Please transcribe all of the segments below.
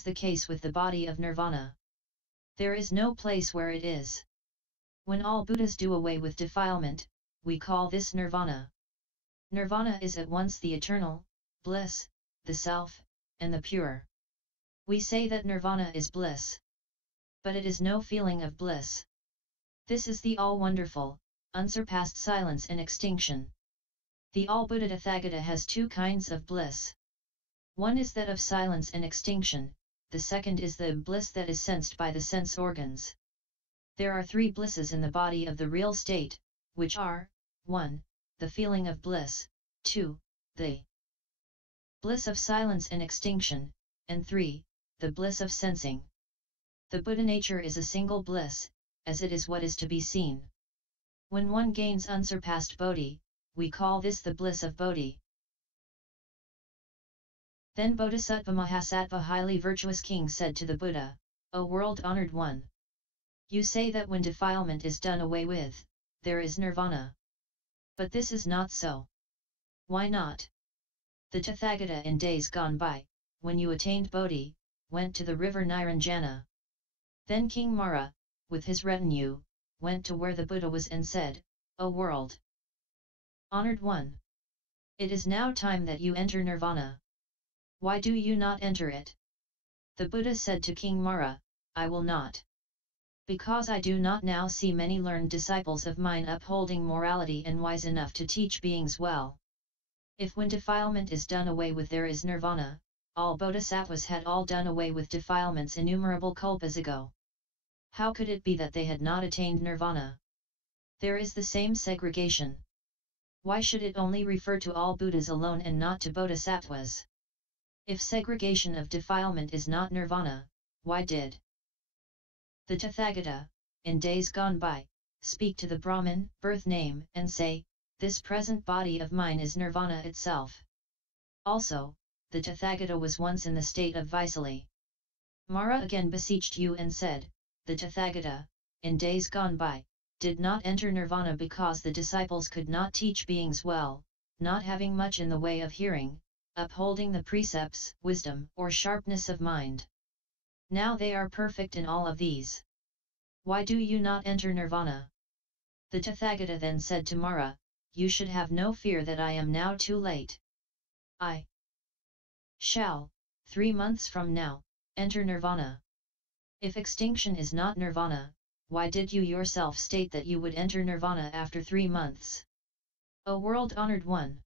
is the case with the body of Nirvana. There is no place where it is. When all Buddhas do away with defilement, we call this Nirvana. Nirvana is at once the eternal, bliss, the self, and the pure. We say that Nirvana is bliss. But it is no feeling of bliss. This is the all-wonderful, unsurpassed silence and extinction. The all-Buddha Tathagata has two kinds of bliss. One is that of silence and extinction, the second is the bliss that is sensed by the sense organs. There are three blisses in the body of the real state, which are, 1. The feeling of bliss, 2. The bliss of silence and extinction, and 3. The bliss of sensing. The Buddha nature is a single bliss, as it is what is to be seen. When one gains unsurpassed Bodhi, we call this the bliss of Bodhi. Then Bodhisattva Mahasattva Highly-Virtuous King said to the Buddha, O world-honored one! You say that when defilement is done away with, there is Nirvana. But this is not so. Why not? The Tathagata in days gone by, when you attained Bodhi, went to the river Niranjana. Then King Mara, with his retinue, went to where the Buddha was and said, O world! Honored one! It is now time that you enter Nirvana. Why do you not enter it? The Buddha said to King Mara, I will not. Because I do not now see many learned disciples of mine upholding morality and wise enough to teach beings well. If when defilement is done away with there is Nirvana, all Bodhisattvas had all done away with defilements innumerable kalpas ago. How could it be that they had not attained Nirvana? There is the same segregation. Why should it only refer to all Buddhas alone and not to Bodhisattvas? If segregation of defilement is not Nirvana, why did the Tathagata, in days gone by, speak to the Brahmin, birth name, and say, this present body of mine is Nirvana itself? Also, the Tathagata was once in the state of Vaisali. Mara again beseeched you and said, the Tathagata, in days gone by, did not enter Nirvana because the disciples could not teach beings well, not having much in the way of hearing, upholding the precepts, wisdom, or sharpness of mind. Now they are perfect in all of these. Why do you not enter Nirvana? The Tathagata then said to Mara, you should have no fear that I am now too late. I shall, 3 months from now, enter Nirvana. If extinction is not Nirvana, why did you yourself state that you would enter Nirvana after 3 months? O world-honored one!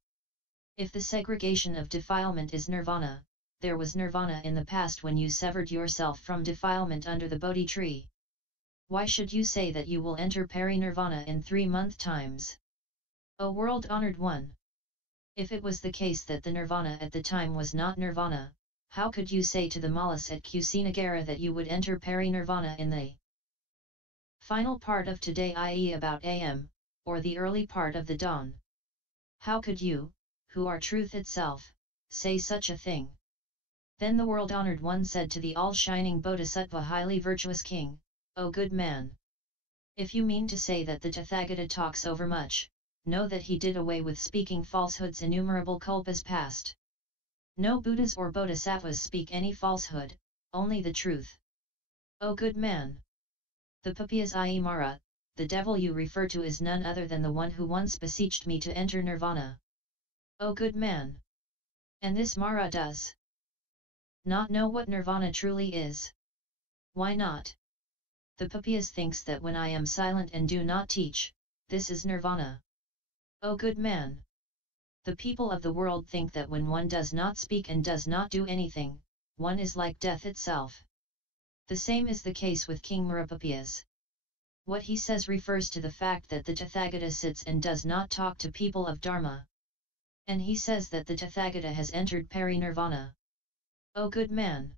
If the segregation of defilement is Nirvana, there was Nirvana in the past when you severed yourself from defilement under the Bodhi tree. Why should you say that you will enter Parinirvana in 3 month times? O world-honored one! If it was the case that the Nirvana at the time was not Nirvana, how could you say to the Mallas at Kusinagara that you would enter Parinirvana in the final part of today, i.e. about AM, or the early part of the dawn? How could you, who are truth itself, say such a thing? Then the world-honored one said to the all-shining Bodhisattva Highly-Virtuous King, O good man! If you mean to say that the Tathagata talks overmuch, know that he did away with speaking falsehoods innumerable kalpas past. No Buddhas or Bodhisattvas speak any falsehood, only the truth. O good man! The Papiyas I.e. Mara, the devil you refer to is none other than the one who once beseeched me to enter Nirvana. O good man! And this Mara does not know what Nirvana truly is. Why not? The Papiyas thinks that when I am silent and do not teach, this is Nirvana. O good man! The people of the world think that when one does not speak and does not do anything, one is like death itself. The same is the case with King Mara Papiyas. What he says refers to the fact that the Tathagata sits and does not talk to people of Dharma. And he says that the Tathagata has entered Parinirvana. O good man!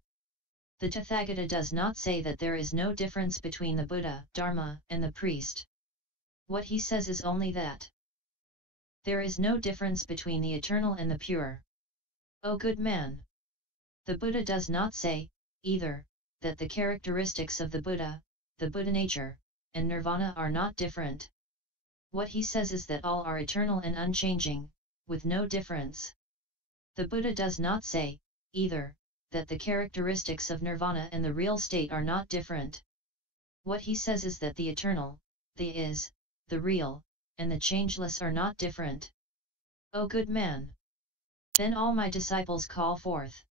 The Tathagata does not say that there is no difference between the Buddha, Dharma, and the priest. What he says is only that there is no difference between the eternal and the pure. O good man! The Buddha does not say, either, that the characteristics of the Buddha nature, and Nirvana are not different. What he says is that all are eternal and unchanging, with no difference. The Buddha does not say, either, that the characteristics of nirvana and the real state are not different. What he says is that the eternal, the is, the real, and the changeless are not different. O good man! Then all my disciples call forth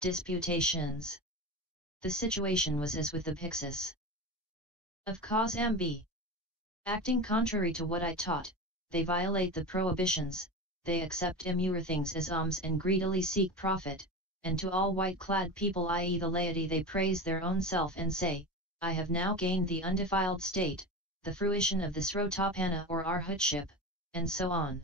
disputations. The situation was as with the Pyxis of cause B. Acting contrary to what I taught, they violate the prohibitions, they accept impure things as alms and greedily seek profit, and to all white-clad people, i.e. the laity, they praise their own self and say, I have now gained the undefiled state, the fruition of the Srotapanna or arhatship, and so on.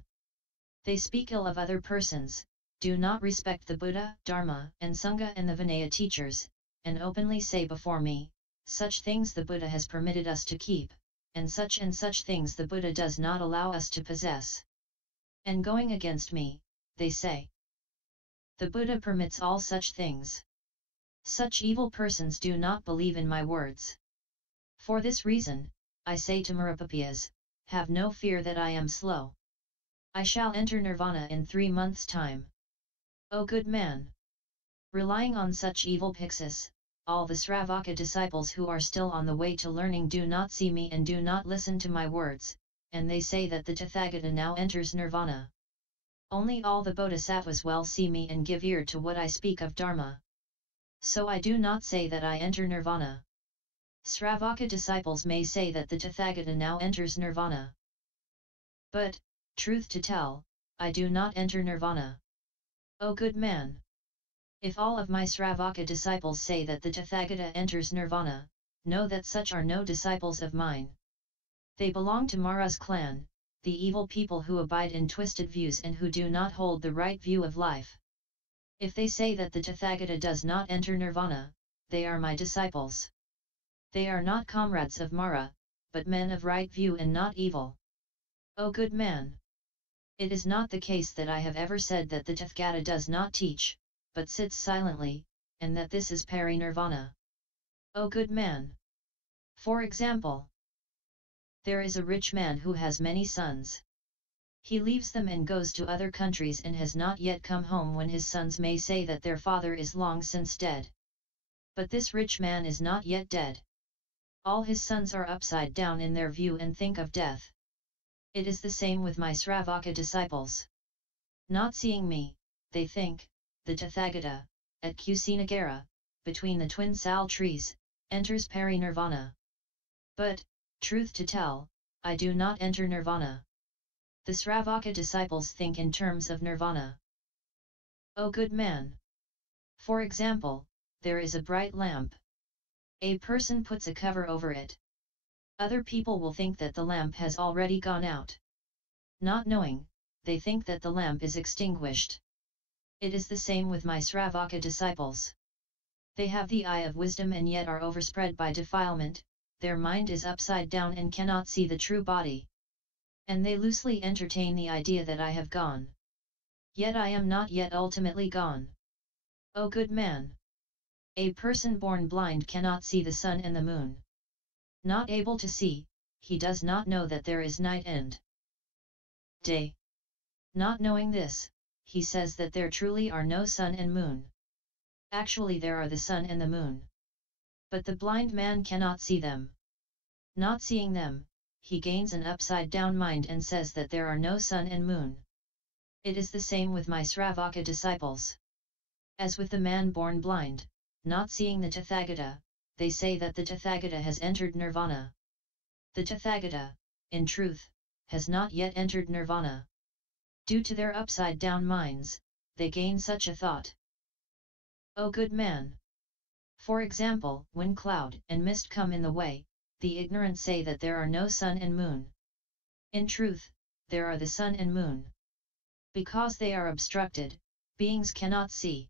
They speak ill of other persons, do not respect the Buddha, Dharma, and Sangha and the Vinaya teachers, and openly say before me, such things the Buddha has permitted us to keep, and such things the Buddha does not allow us to possess. And going against me, they say, the Buddha permits all such things. Such evil persons do not believe in my words. For this reason, I say to Marapapiyas, have no fear that I am slow. I shall enter nirvana in 3 months' time. O good man! Relying on such evil Pyxis, all the Sravaka disciples who are still on the way to learning do not see me and do not listen to my words, and they say that the Tathagata now enters nirvana. Only all the Bodhisattvas well see me and give ear to what I speak of Dharma. So I do not say that I enter nirvana. Sravaka disciples may say that the Tathagata now enters nirvana. But, truth to tell, I do not enter nirvana. O good man! If all of my Sravaka disciples say that the Tathagata enters nirvana, know that such are no disciples of mine. They belong to Mara's clan, the evil people who abide in twisted views and who do not hold the right view of life. If they say that the Tathagata does not enter nirvana, they are my disciples. They are not comrades of Mara, but men of right view and not evil. O good man! It is not the case that I have ever said that the Tathagata does not teach, but sits silently, and that this is parinirvana. O good man! For example, there is a rich man who has many sons. He leaves them and goes to other countries and has not yet come home when his sons may say that their father is long since dead. But this rich man is not yet dead. All his sons are upside down in their view and think of death. It is the same with my Sravaka disciples. Not seeing me, they think, the Tathagata, at Kusinagara, between the twin sal trees, enters parinirvana. But, truth to tell, I do not enter nirvana. The Sravaka disciples think in terms of nirvana. O good man! For example, there is a bright lamp. A person puts a cover over it. Other people will think that the lamp has already gone out. Not knowing, they think that the lamp is extinguished. It is the same with my Sravaka disciples. They have the eye of wisdom and yet are overspread by defilement, their mind is upside down and cannot see the true body. And they loosely entertain the idea that I have gone. Yet I am not yet ultimately gone. O good man! A person born blind cannot see the sun and the moon. Not able to see, he does not know that there is night and day. Not knowing this, he says that there truly are no sun and moon. Actually there are the sun and the moon. But the blind man cannot see them. Not seeing them, he gains an upside-down mind and says that there are no sun and moon. It is the same with my Sravaka disciples. As with the man born blind, not seeing the Tathagata, they say that the Tathagata has entered nirvana. The Tathagata, in truth, has not yet entered nirvana. Due to their upside-down minds, they gain such a thought. O good man! For example, when cloud and mist come in the way, the ignorant say that there are no sun and moon. In truth, there are the sun and moon. Because they are obstructed, beings cannot see.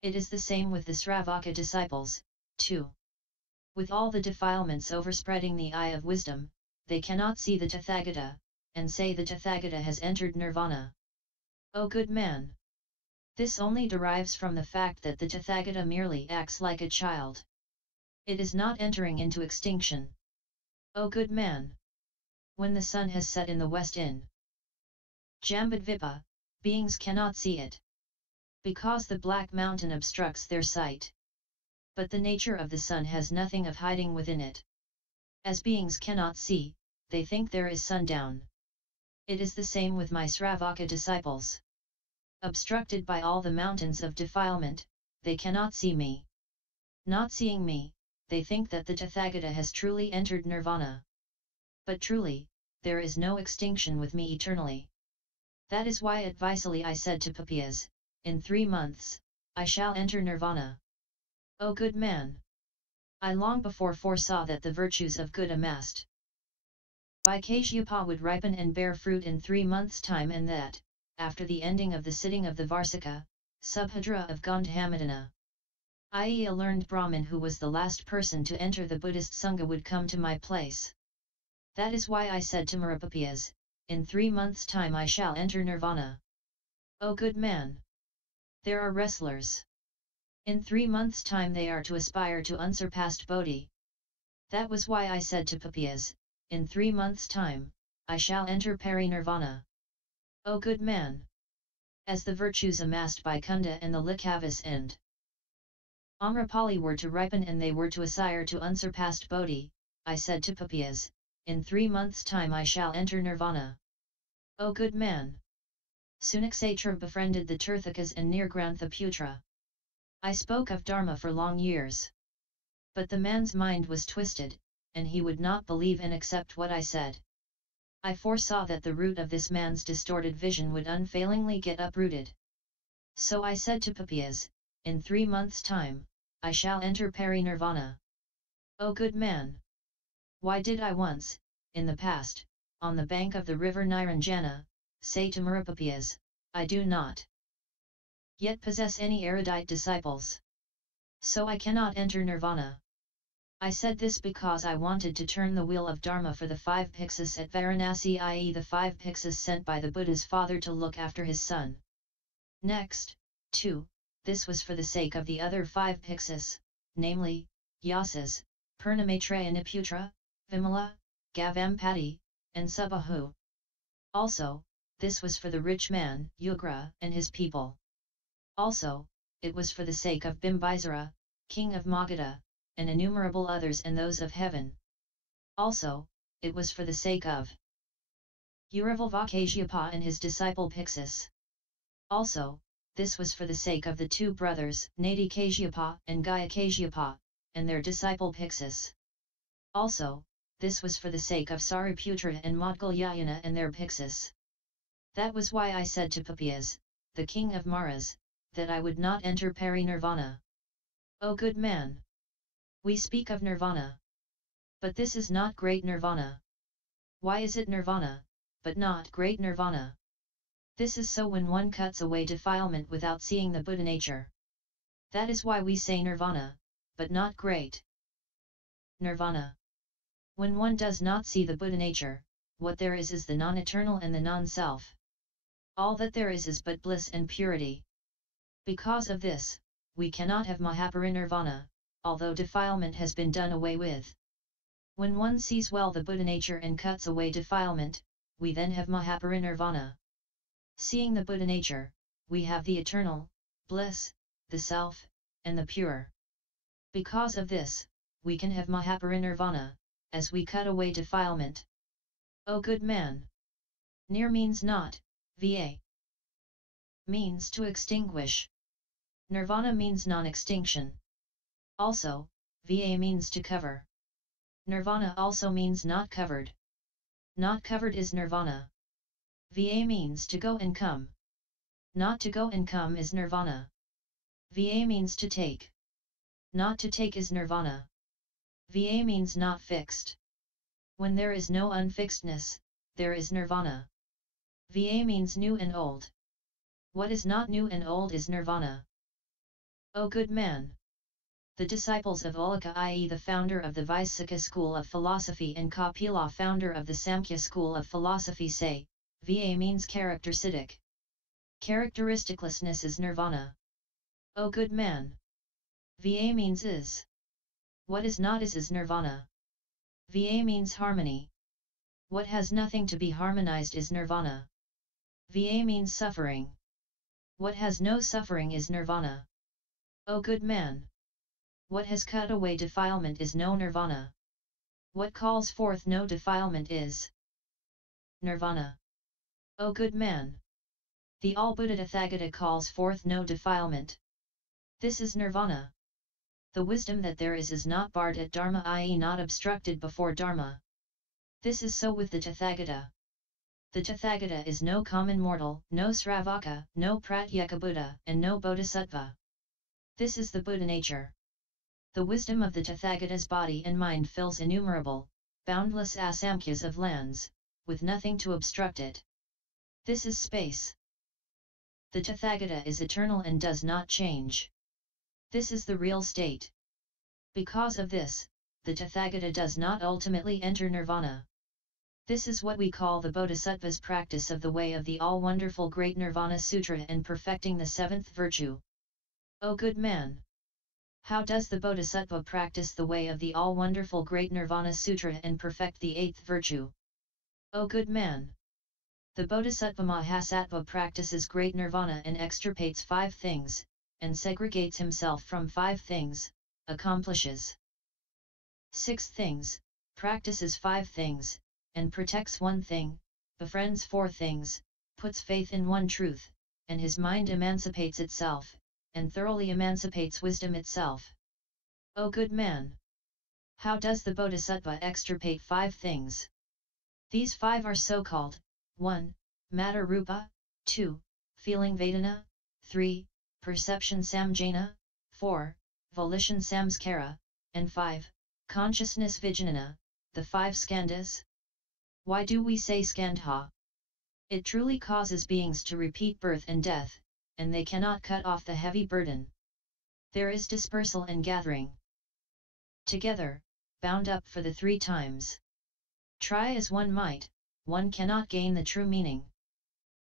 It is the same with the Sravaka disciples, too. With all the defilements overspreading the eye of wisdom, they cannot see the Tathagata, and say the Tathagata has entered nirvana. O good man! This only derives from the fact that the Tathagata merely acts like a child. It is not entering into extinction. O good man! When the sun has set in the west in Jambudvipa, beings cannot see it. because the black mountain obstructs their sight. But the nature of the sun has nothing of hiding within it. As beings cannot see, they think there is sundown. It is the same with my Sravaka disciples. Obstructed by all the mountains of defilement, they cannot see me. Not seeing me, they think that the Tathagata has truly entered Nirvana. But truly, there is no extinction with me eternally. That is why at Vaisali I said to Papias, in 3 months, I shall enter Nirvana. O good man! I long before foresaw that the virtues of good amassed by Kasyapa would ripen and bear fruit in 3 months' time, and that, after the ending of the sitting of the Varsika, Subhadra of Gandhamadana, i.e. a learned Brahmin who was the last person to enter the Buddhist Sangha, would come to my place. That is why I said to Marapapias, in 3 months' time I shall enter Nirvana. O good man! There are wrestlers. In 3 months' time they are to aspire to unsurpassed Bodhi. That was why I said to Papias, in 3 months' time, I shall enter Parinirvana. O good man! As the virtues amassed by Kunda and the Likavas and Amrapali were to ripen and they were to aspire to unsurpassed Bodhi, I said to Papias, in 3 months' time I shall enter Nirvana. O good man! Sunaksatra befriended the Tirthakas and Nirgranthaputra. I spoke of Dharma for long years. But the man's mind was twisted, and he would not believe and accept what I said. I foresaw that the root of this man's distorted vision would unfailingly get uprooted. So I said to Papias, in 3 months' time, I shall enter Parinirvana. O good man! Why did I once, in the past, on the bank of the river Niranjana, say to Marapapias, I do not yet possess any erudite disciples. So I cannot enter Nirvana. I said this because I wanted to turn the wheel of Dharma for the 5 Bhikshus at Varanasi, i.e. the 5 Bhikshus sent by the Buddha's father to look after his son. Next, too, this was for the sake of the other 5 Bhikshus, namely, Yasas, Purnamaitreya Niputra, Vimala, Gavampati, and Subahu. Also, this was for the rich man, Ugra, and his people. Also, it was for the sake of Bimbisara, king of Magadha, and innumerable others and those of heaven. Also, it was for the sake of Uravalvakasyapa and his disciple Bhikshus. Also, this was for the sake of the 2 brothers, Nadi Kasyapa and Gaya Kasyapa, and their disciple Bhikshus. Also, this was for the sake of Sariputra and Maudgalyayana and their Bhikshus. That was why I said to Papias, the king of Maras, that I would not enter Parinirvana. O good man! We speak of Nirvana. But this is not great Nirvana. Why is it Nirvana, but not great Nirvana? This is so when one cuts away defilement without seeing the Buddha nature. That is why we say Nirvana, but not great Nirvana. When one does not see the Buddha nature, what there is the non-eternal and the non-self. All that there is but bliss and purity. Because of this, we cannot have Mahaparinirvana, although defilement has been done away with. When one sees well the Buddha nature and cuts away defilement, we then have Mahaparinirvana. Seeing the Buddha nature, we have the eternal, bliss, the self, and the pure. Because of this, we can have Mahaparinirvana, as we cut away defilement. O good man! Nir means not, va means to extinguish. Nirvana means non-extinction. Also, va means to cover. Nirvana also means not covered. Not covered is Nirvana. Va means to go and come. Not to go and come is Nirvana. Va means to take. Not to take is Nirvana. Va means not fixed. When there is no unfixedness, there is Nirvana. Va means new and old. What is not new and old is Nirvana. O good man! The disciples of Ulaka, i.e. the founder of the Vaisika school of philosophy and Kapila, founder of the Samkhya school of philosophy, say, Va means characteristic. Characteristiclessness is Nirvana. O good man! Va means is. What is not is Nirvana. Va means harmony. What has nothing to be harmonized is Nirvana. Va means suffering. What has no suffering is nirvana. O good man! What has cut away defilement is no nirvana. What calls forth no defilement is nirvana. O good man! The all-Buddha Tathagata calls forth no defilement. This is nirvana. The wisdom that there is not barred at Dharma, i.e. not obstructed before Dharma. This is so with the Tathagata. The Tathagata is no common mortal, no Sravaka, no Pratyeka Buddha, and no Bodhisattva. This is the Buddha nature. The wisdom of the Tathagata's body and mind fills innumerable, boundless asamkhyas of lands, with nothing to obstruct it. This is space. The Tathagata is eternal and does not change. This is the real state. Because of this, the Tathagata does not ultimately enter nirvana. This is what we call the Bodhisattva's practice of the way of the all-wonderful great Nirvana Sutra and perfecting the seventh virtue. O good man! How does the Bodhisattva practice the way of the all-wonderful great Nirvana Sutra and perfect the eighth virtue? O good man! The Bodhisattva Mahasattva practices great nirvana and extirpates 5 things, and segregates himself from 5 things, accomplishes 6 things, practices 5 things, and protects 1 thing, befriends 4 things, puts faith in 1 truth, and his mind emancipates itself, and thoroughly emancipates wisdom itself. O good man! How does the Bodhisattva extirpate 5 things? These 5 are so-called: 1. Matter rupa, 2. Feeling vedana, 3. Perception samjana, 4. Volition samskara, and 5. Consciousness vijnana, the 5 skandhas. Why do we say skandha? It truly causes beings to repeat birth and death, and they cannot cut off the heavy burden. There is dispersal and gathering. Together, bound up for the 3 times. Try as one might, one cannot gain the true meaning.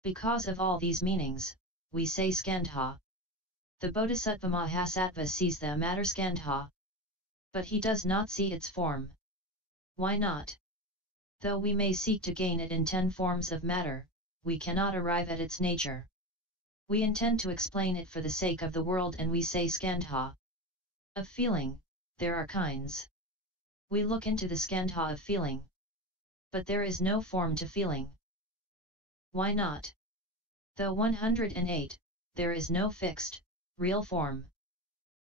Because of all these meanings, we say skandha. The Bodhisattva Mahasattva sees the matter skandha. But he does not see its form. Why not? Though we may seek to gain it in 10 forms of matter, we cannot arrive at its nature. We intend to explain it for the sake of the world and we say skandha. Of feeling, there are kinds. We look into the skandha of feeling. But there is no form to feeling. Why not? Though 108, there is no fixed, real form.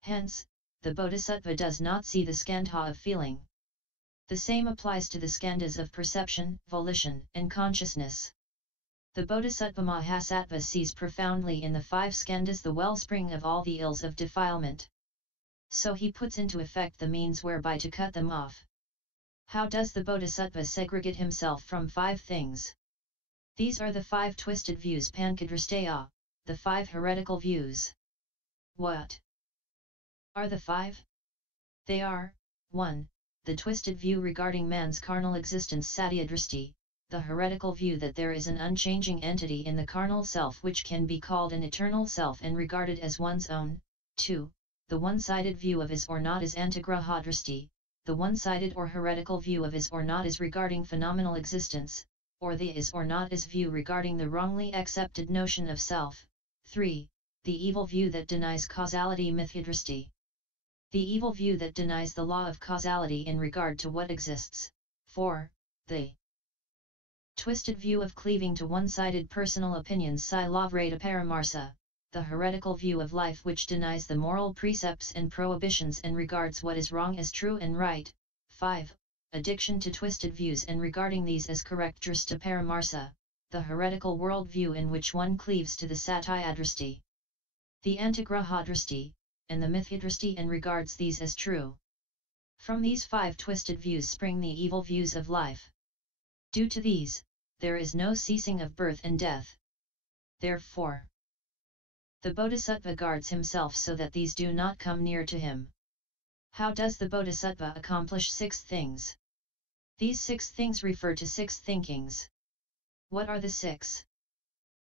Hence, the Bodhisattva does not see the skandha of feeling. The same applies to the skandhas of perception, volition, and consciousness. The Bodhisattva Mahasattva sees profoundly in the 5 skandhas the wellspring of all the ills of defilement. So he puts into effect the means whereby to cut them off. How does the Bodhisattva segregate himself from 5 things? These are the 5 twisted views Pankadrastaya, the 5 heretical views. What are the 5? They are: 1. The twisted view regarding man's carnal existence Satyadrasti, the heretical view that there is an unchanging entity in the carnal self which can be called an eternal self and regarded as one's own. 2. The one-sided view of is or not is Antigrahadrasti, the one-sided or heretical view of is or not is regarding phenomenal existence, or the is or not is view regarding the wrongly accepted notion of self. 3. The evil view that denies causality Mithyadrasti. The evil view that denies the law of causality in regard to what exists. 4. The twisted view of cleaving to one-sided personal opinions Silavrata Paramarsa, the heretical view of life which denies the moral precepts and prohibitions and regards what is wrong as true and right. 5. Addiction to twisted views and regarding these as correct drista paramarsa, the heretical world view in which one cleaves to the satyadrasti, the antigrahadrasti, and the mithyadrasti and regards these as true. From these 5 twisted views spring the evil views of life. Due to these, there is no ceasing of birth and death. Therefore, the Bodhisattva guards himself so that these do not come near to him. How does the Bodhisattva accomplish 6 things? These 6 things refer to 6 thinkings. What are the 6?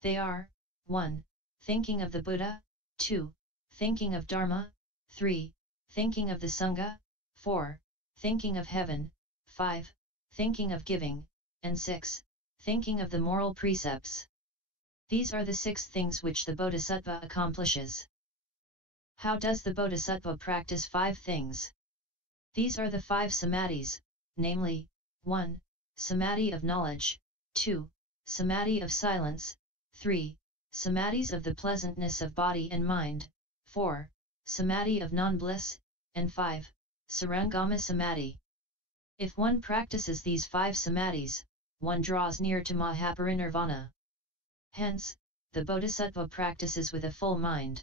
They are: 1. Thinking of the Buddha, 2. Thinking of Dharma, 3. Thinking of the Sangha, 4. Thinking of heaven, 5. Thinking of giving, and 6. Thinking of the moral precepts. These are the 6 things which the Bodhisattva accomplishes. How does the Bodhisattva practice 5 things? These are the 5 samadhis, namely, 1. Samadhi of knowledge, 2. Samadhi of silence, 3. Samadhis of the pleasantness of body and mind, 4. Samadhi of non-bliss, and 5. Sarangama Samadhi. If one practices these 5 samadhis, one draws near to Mahaparinirvana. Hence, the Bodhisattva practices with a full mind.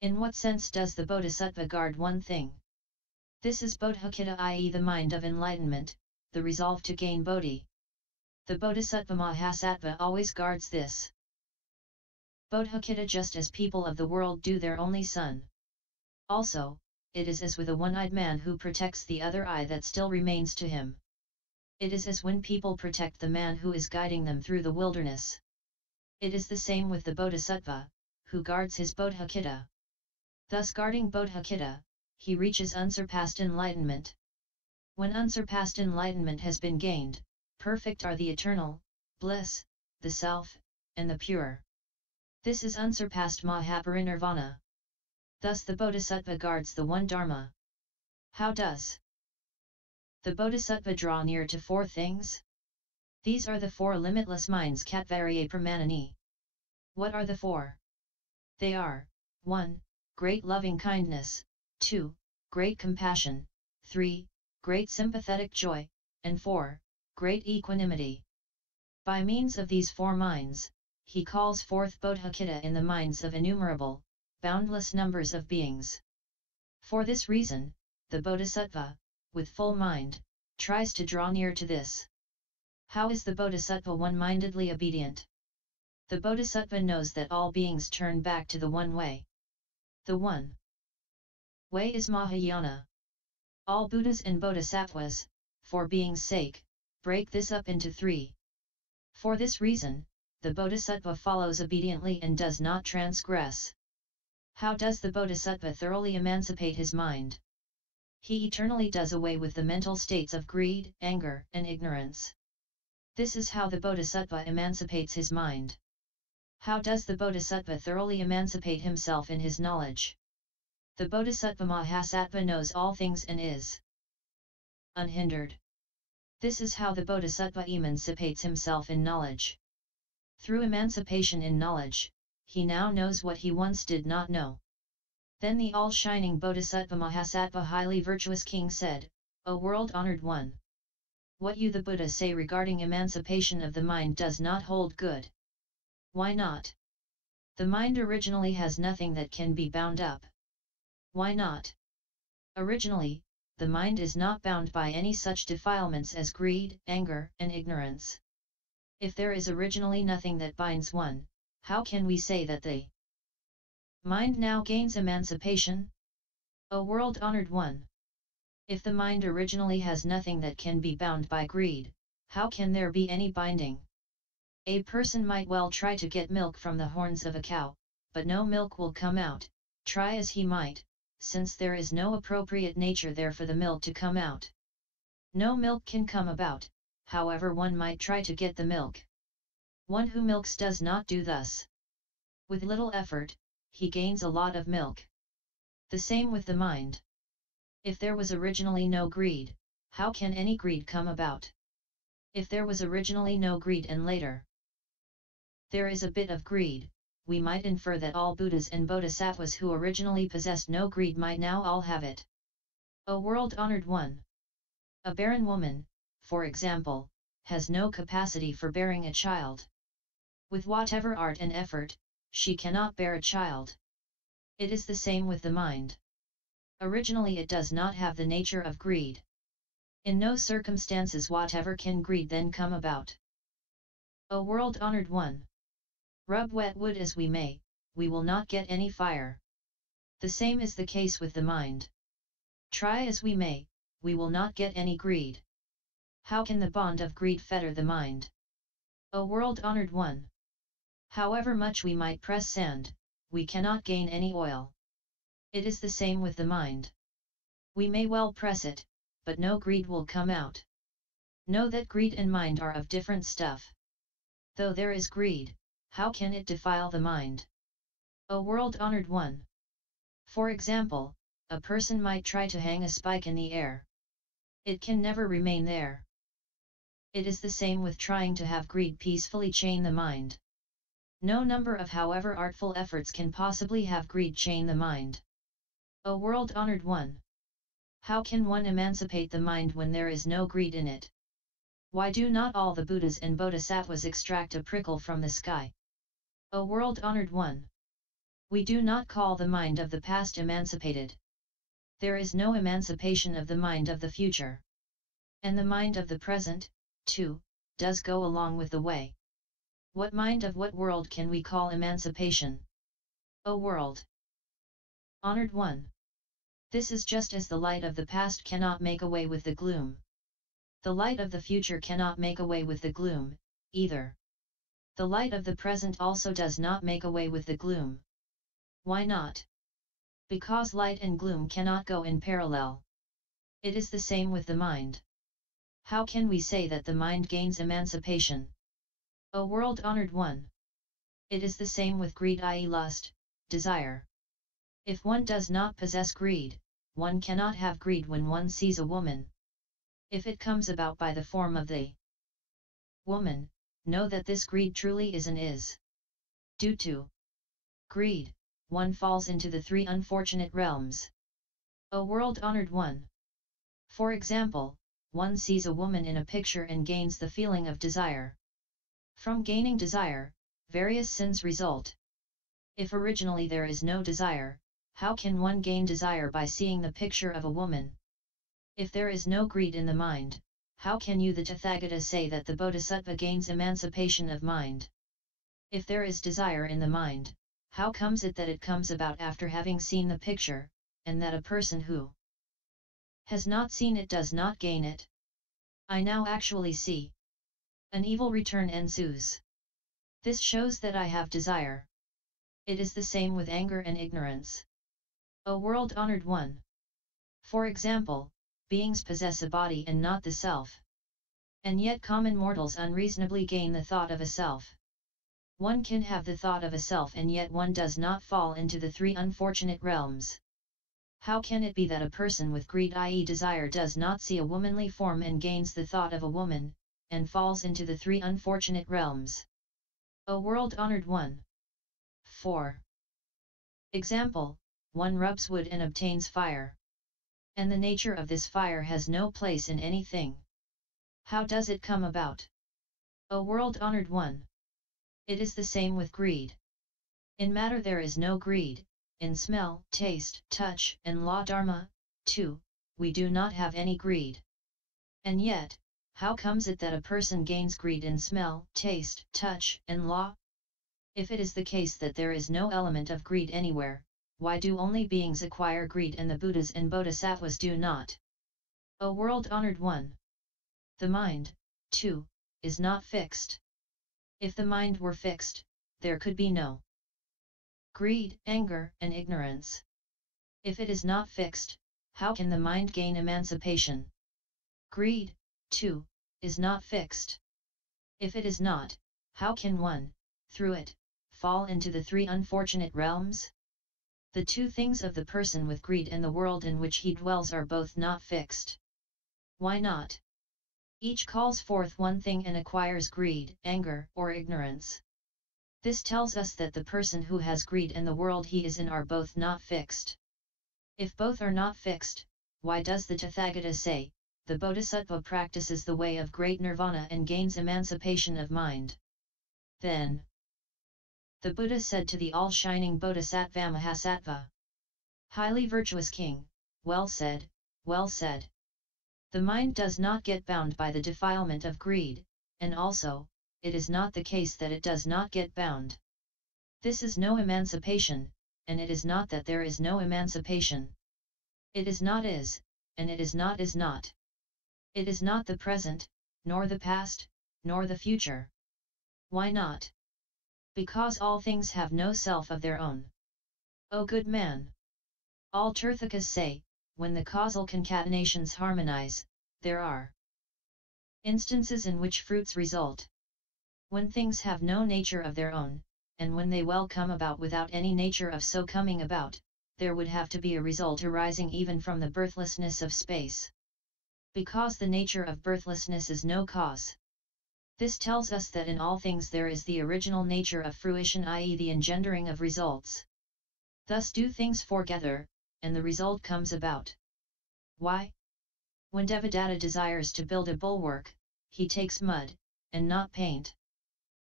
In what sense does the Bodhisattva guard one thing? This is Bodhicitta, i.e. the mind of enlightenment, the resolve to gain Bodhi. The Bodhisattva Mahasattva always guards this Bodhicitta just as people of the world do their only son. Also, it is as with a one-eyed man who protects the other eye that still remains to him. It is as when people protect the man who is guiding them through the wilderness. It is the same with the Bodhisattva, who guards his Bodhicitta. Thus guarding Bodhicitta, he reaches unsurpassed enlightenment. When unsurpassed enlightenment has been gained, perfect are the eternal, bliss, the self, and the pure. This is unsurpassed Mahaparinirvana. Thus the Bodhisattva guards the one Dharma. How does the Bodhisattva draw near to 4 things? These are the 4 limitless minds Katvarya Pramanani. What are the 4? They are 1. Great loving kindness, 2. Great compassion, 3. Great sympathetic joy, and 4. Great equanimity. By means of these 4 minds, he calls forth Bodhicitta in the minds of innumerable, boundless numbers of beings. For this reason, the Bodhisattva, with full mind, tries to draw near to this. How is the Bodhisattva one-mindedly obedient? The Bodhisattva knows that all beings turn back to the one way. The one way is Mahayana. All Buddhas and Bodhisattvas, for being's sake, break this up into 3. For this reason, the Bodhisattva follows obediently and does not transgress. How does the Bodhisattva thoroughly emancipate his mind? He eternally does away with the mental states of greed, anger, and ignorance. This is how the Bodhisattva emancipates his mind. How does the Bodhisattva thoroughly emancipate himself in his knowledge? The Bodhisattva Mahasattva knows all things and is unhindered. This is how the Bodhisattva emancipates himself in knowledge. Through emancipation in knowledge, he now knows what he once did not know. Then the all-shining Bodhisattva Mahasattva Highly-Virtuous King said, O world-honored one! What you the Buddha say regarding emancipation of the mind does not hold good. Why not? The mind originally has nothing that can be bound up. Why not? Originally, the mind is not bound by any such defilements as greed, anger, and ignorance. If there is originally nothing that binds one, how can we say that the mind now gains emancipation? O world-honored one! If the mind originally has nothing that can be bound by greed, how can there be any binding? A person might well try to get milk from the horns of a cow, but no milk will come out, try as he might, since there is no appropriate nature there for the milk to come out. No milk can come about, however one might try to get the milk. One who milks does not do thus. With little effort, he gains a lot of milk. The same with the mind. If there was originally no greed, how can any greed come about? If there was originally no greed and later there is a bit of greed, we might infer that all Buddhas and Bodhisattvas who originally possessed no greed might now all have it. O world-honored one! A barren woman, for example, has no capacity for bearing a child. With whatever art and effort, she cannot bear a child. It is the same with the mind. Originally it does not have the nature of greed. In no circumstances whatever can greed then come about. O world-honored one! Rub wet wood as we may, we will not get any fire. The same is the case with the mind. Try as we may, we will not get any greed. How can the bond of greed fetter the mind? O world-honored one! However much we might press sand, we cannot gain any oil. It is the same with the mind. We may well press it, but no greed will come out. Know that greed and mind are of different stuff. Though there is greed, how can it defile the mind? O world-honored one! For example, a person might try to hang a spike in the air. It can never remain there. It is the same with trying to have greed peacefully chain the mind. No number of however artful efforts can possibly have greed chain the mind. O world-honored one! How can one emancipate the mind when there is no greed in it? Why do not all the Buddhas and Bodhisattvas extract a prickle from the sky? O world-honored one! We do not call the mind of the past emancipated. There is no emancipation of the mind of the future. And the mind of the present, too, does go along with the way. What mind of what world can we call emancipation? O world! Honored one! This is just as the light of the past cannot make away with the gloom. The light of the future cannot make away with the gloom, either. The light of the present also does not make away with the gloom. Why not? Because light and gloom cannot go in parallel. It is the same with the mind. How can we say that the mind gains emancipation? O world-honored one! It is the same with greed, i.e. lust, desire. If one does not possess greed, one cannot have greed when one sees a woman. If it comes about by the form of the woman, know that this greed truly is and is. Due to greed, one falls into the three unfortunate realms. O world-honored one! For example, one sees a woman in a picture and gains the feeling of desire. From gaining desire, various sins result. If originally there is no desire, how can one gain desire by seeing the picture of a woman? If there is no greed in the mind, how can you the Tathagata say that the Bodhisattva gains emancipation of mind? If there is desire in the mind, how comes it that it comes about after having seen the picture, and that a person who has not seen it does not gain it? I now actually see. An evil return ensues. This shows that I have desire. It is the same with anger and ignorance. O world-honored one! For example, beings possess a body and not the self. And yet common mortals unreasonably gain the thought of a self. One can have the thought of a self and yet one does not fall into the three unfortunate realms. How can it be that a person with greed, i.e. desire, does not see a womanly form and gains the thought of a woman, and falls into the three unfortunate realms? O world-honored one! 4. Example, one rubs wood and obtains fire. And the nature of this fire has no place in anything. How does it come about? O world-honored one! It is the same with greed. In matter there is no greed, in smell, taste, touch, and law dharma, too, we do not have any greed. And yet, how comes it that a person gains greed in smell, taste, touch, and law? If it is the case that there is no element of greed anywhere, why do only beings acquire greed and the Buddhas and Bodhisattvas do not? O world-honored one! The mind, too, is not fixed. If the mind were fixed, there could be no greed, anger, and ignorance. If it is not fixed, how can the mind gain emancipation? Greed, too, is not fixed. If it is not, how can one, through it, fall into the three unfortunate realms? The two things of the person with greed and the world in which he dwells are both not fixed. Why not? Each calls forth one thing and acquires greed, anger, or ignorance. This tells us that the person who has greed and the world he is in are both not fixed. If both are not fixed, why does the Tathagata say, the Bodhisattva practices the way of great nirvana and gains emancipation of mind? Then the Buddha said to the all-shining Bodhisattva Mahasattva, highly virtuous king, well said, well said. The mind does not get bound by the defilement of greed, and also, it is not the case that it does not get bound. This is no emancipation, and it is not that there is no emancipation. It is not is, and it is not is not. It is not the present, nor the past, nor the future. Why not? Because all things have no self of their own. O good man! All Tirthakas say, when the causal concatenations harmonize, there are instances in which fruits result. When things have no nature of their own, and when they well come about without any nature of so coming about, there would have to be a result arising even from the birthlessness of space. Because the nature of birthlessness is no cause. This tells us that in all things there is the original nature of fruition, i.e. the engendering of results. Thus do things together, and the result comes about. Why? When Devadatta desires to build a bulwark, he takes mud, and not paint.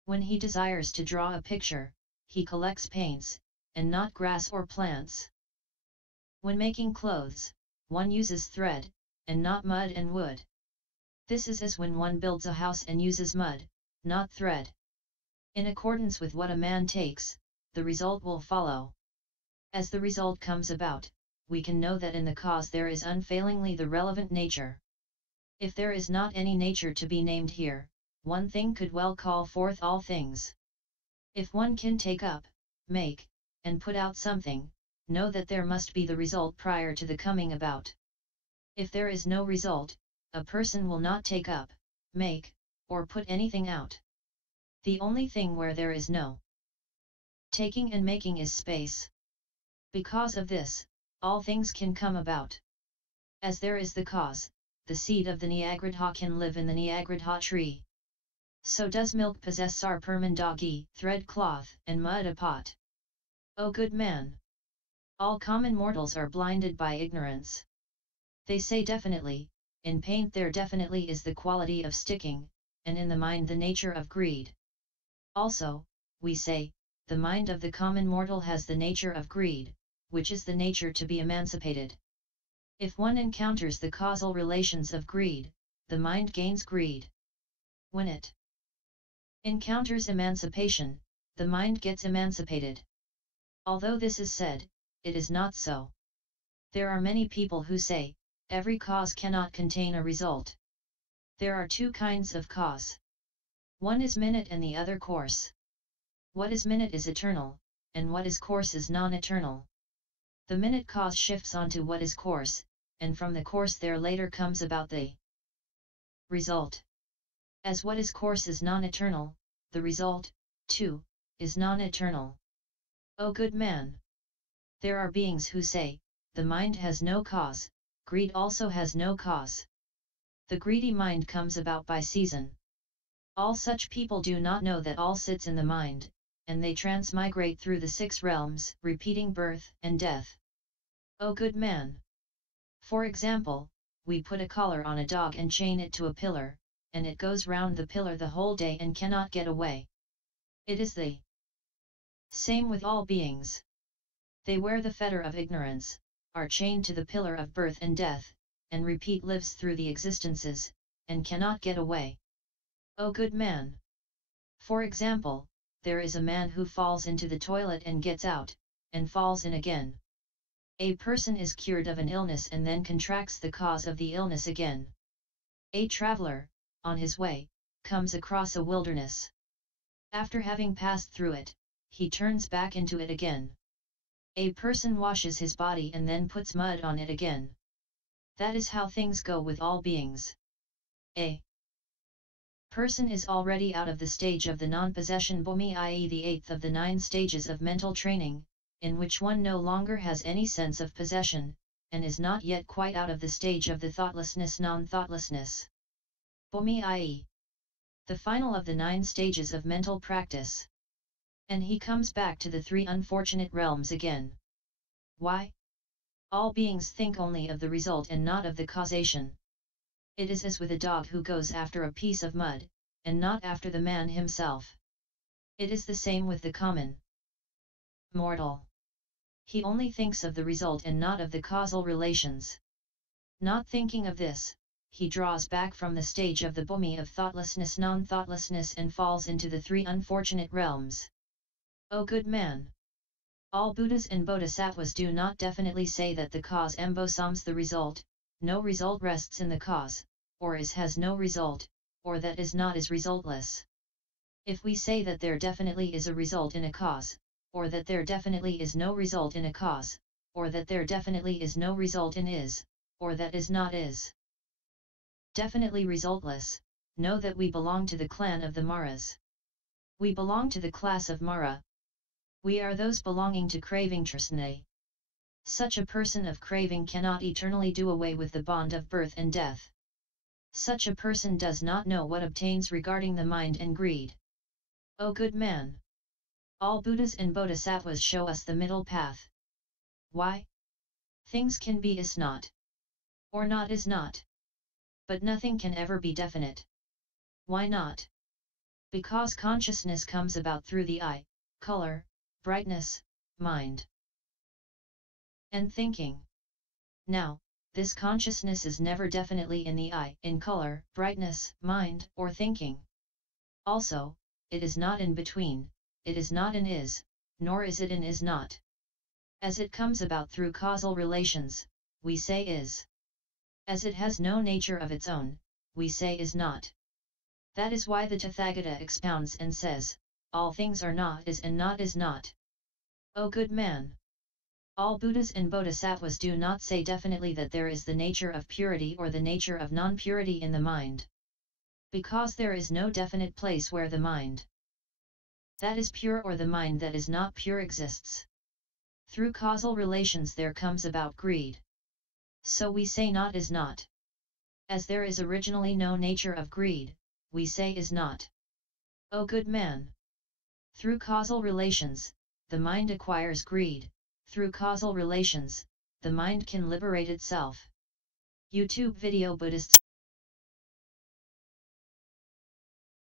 When he desires to draw a picture, he collects paints, and not grass or plants. When making clothes, one uses thread, and not mud and wood. This is as when one builds a house and uses mud, not thread. In accordance with what a man takes, the result will follow. As the result comes about, we can know that in the cause there is unfailingly the relevant nature. If there is not any nature to be named here, one thing could well call forth all things. If one can take up, make, and put out something, know that there must be the result prior to the coming about. If there is no result, a person will not take up, make, or put anything out. The only thing where there is no taking and making is space. Because of this, all things can come about. As there is the cause, the seed of the Nyagradha can live in the Nyagradha tree. So does milk possess sarpermandagi, thread cloth, and mud a pot. O good man! All common mortals are blinded by ignorance. They say definitely, in paint there definitely is the quality of sticking, and in the mind the nature of greed. Also, we say, the mind of the common mortal has the nature of greed, which is the nature to be emancipated. If one encounters the causal relations of greed, the mind gains greed. When it encounters emancipation, the mind gets emancipated. Although this is said, it is not so. There are many people who say, every cause cannot contain a result. There are two kinds of cause. One is minute and the other course. What is minute is eternal, and what is course is non-eternal. The minute cause shifts onto what is course, and from the course there later comes about the result. As what is course is non-eternal, the result, too, is non-eternal. O good man! There are beings who say, the mind has no cause, greed also has no cause. The greedy mind comes about by season. All such people do not know that all sits in the mind, and they transmigrate through the 6 realms, repeating birth and death. O good man! For example, we put a collar on a dog and chain it to a pillar, and it goes round the pillar the whole day and cannot get away. It is the same with all beings. They wear the fetter of ignorance, are chained to the pillar of birth and death, and repeat lives through the existences, and cannot get away. O good man! For example, there is a man who falls into the toilet and gets out, and falls in again. A person is cured of an illness and then contracts the cause of the illness again. A traveler, on his way, comes across a wilderness. After having passed through it, he turns back into it again. A person washes his body and then puts mud on it again. That is how things go with all beings. A person is already out of the stage of the non-possession bhumi, i.e. the 8th of the 9 stages of mental training, in which one no longer has any sense of possession, and is not yet quite out of the stage of the thoughtlessness-non-thoughtlessness. Bhumi, i.e. the final of the 9 stages of mental practice. And he comes back to the 3 unfortunate realms again. Why? All beings think only of the result and not of the causation. It is as with a dog who goes after a piece of mud, and not after the man himself. It is the same with the common mortal. He only thinks of the result and not of the causal relations. Not thinking of this, he draws back from the stage of the bhumi of thoughtlessness-non-thoughtlessness and falls into the 3 unfortunate realms. O good man! All Buddhas and Bodhisattvas do not definitely say that the cause embosoms the result, no result rests in the cause, or has no result, or that is not is resultless. If we say that there definitely is a result in a cause, or that there definitely is no result in a cause, or that there definitely is no result in is, or that is not is definitely resultless, know that we belong to the clan of the Maras. We belong to the class of Mara. We are those belonging to craving trsna. Such a person of craving cannot eternally do away with the bond of birth and death. Such a person does not know what obtains regarding the mind and greed. O good man! All Buddhas and Bodhisattvas show us the middle path. Why? Things can be is not. Or not is not. But nothing can ever be definite. Why not? Because consciousness comes about through the eye, color, brightness, mind, and thinking. Now, this consciousness is never definitely in the eye, in color, brightness, mind, or thinking. Also, it is not in between, it is not in is, nor is it in is not. As it comes about through causal relations, we say is. As it has no nature of its own, we say is not. That is why the Tathagata expounds and says, all things are not is and not is not. O good man! All Buddhas and Bodhisattvas do not say definitely that there is the nature of purity or the nature of non-purity in the mind. Because there is no definite place where the mind that is pure or the mind that is not pure exists. Through causal relations there comes about greed. So we say not is not. As there is originally no nature of greed, we say is not. O good man! Through causal relations, the mind acquires greed. Through causal relations, the mind can liberate itself. YouTube video Buddhists